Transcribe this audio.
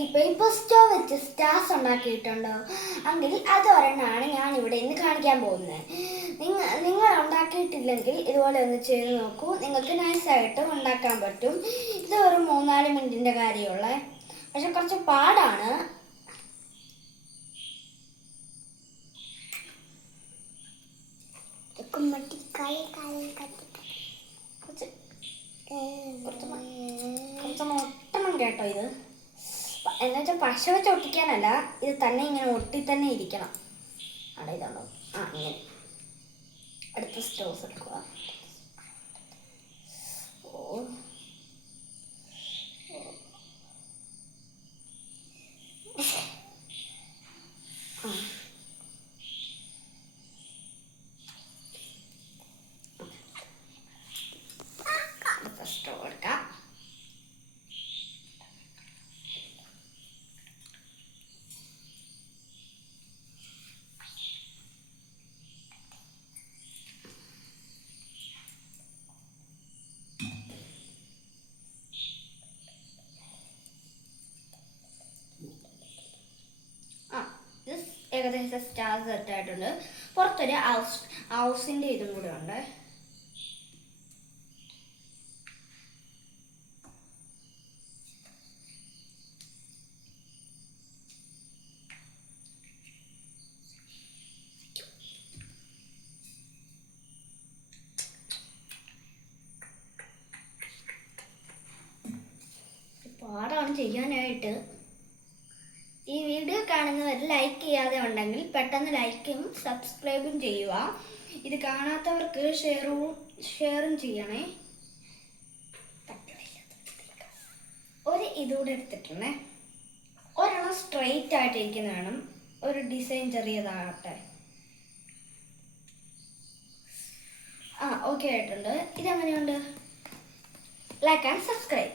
ഈ പേപ്പർ സ്റ്റോ വെച്ച് സ്റ്റാർസ് ഉണ്ടാക്കിയിട്ടുണ്ടോ? എങ്കിൽ അതൊരെണ്ണമാണ് ഞാൻ ഇവിടെ ഇന്ന് കാണിക്കാൻ പോകുന്നത്. നിങ്ങൾ ഉണ്ടാക്കിയിട്ടില്ലെങ്കിൽ ഇതുപോലെ ഒന്ന് ചെയ്ത് നോക്കൂ. നിങ്ങൾക്ക് നൈസായിട്ട് ഉണ്ടാക്കാൻ പറ്റും. ഇത് ഒരു 3-4 മിനിറ്റിൻ്റെ കാര്യമുള്ള, പക്ഷെ കുറച്ച് പാടാണ്. കുറച്ച് ഒട്ടണം കേട്ടോ. ഇത് എന്നുവെച്ചാൽ പശ വെച്ച് ഒട്ടിക്കാനല്ല, ഇത് തന്നെ ഇങ്ങനെ ഒട്ടി തന്നെ ഇരിക്കണം. അവിടെ ഇതുണ്ടോ? ഇങ്ങനെ അടുത്ത സ്റ്റോസ് എടുക്കുക. അടുത്ത സ്റ്റോ എടുക്കാം. ഏകദേശം സ്റ്റാർ സെറ്റ് ആയിട്ടുണ്ട്. പുറത്തൊരു ഹൗസിൻ്റെ ഇതും കൂടെ ഉണ്ട്. പാടാണ് ചെയ്യാനായിട്ട്. ഈ വീഡിയോ കാണുന്നവർ ലൈക്ക് ചെയ്യാതെ ഉണ്ടെങ്കിൽ പെട്ടെന്ന് ലൈക്കും സബ്സ്ക്രൈബും ചെയ്യുക. ഇത് കാണാത്തവർക്ക് ഷെയറും ചെയ്യണേ. ഒരു ഇതുകൂടെ എടുത്തിട്ടുണ്ടേ. ഒരെണ്ണം സ്ട്രെയിറ്റ് ആയിട്ടിരിക്കുന്ന വേണം. ഒരു ഡിസൈൻ ചെറിയതാകട്ടെ. ഓക്കെ ആയിട്ടുണ്ട്. ഇതെങ്ങനെയുണ്ട്? Like and subscribe.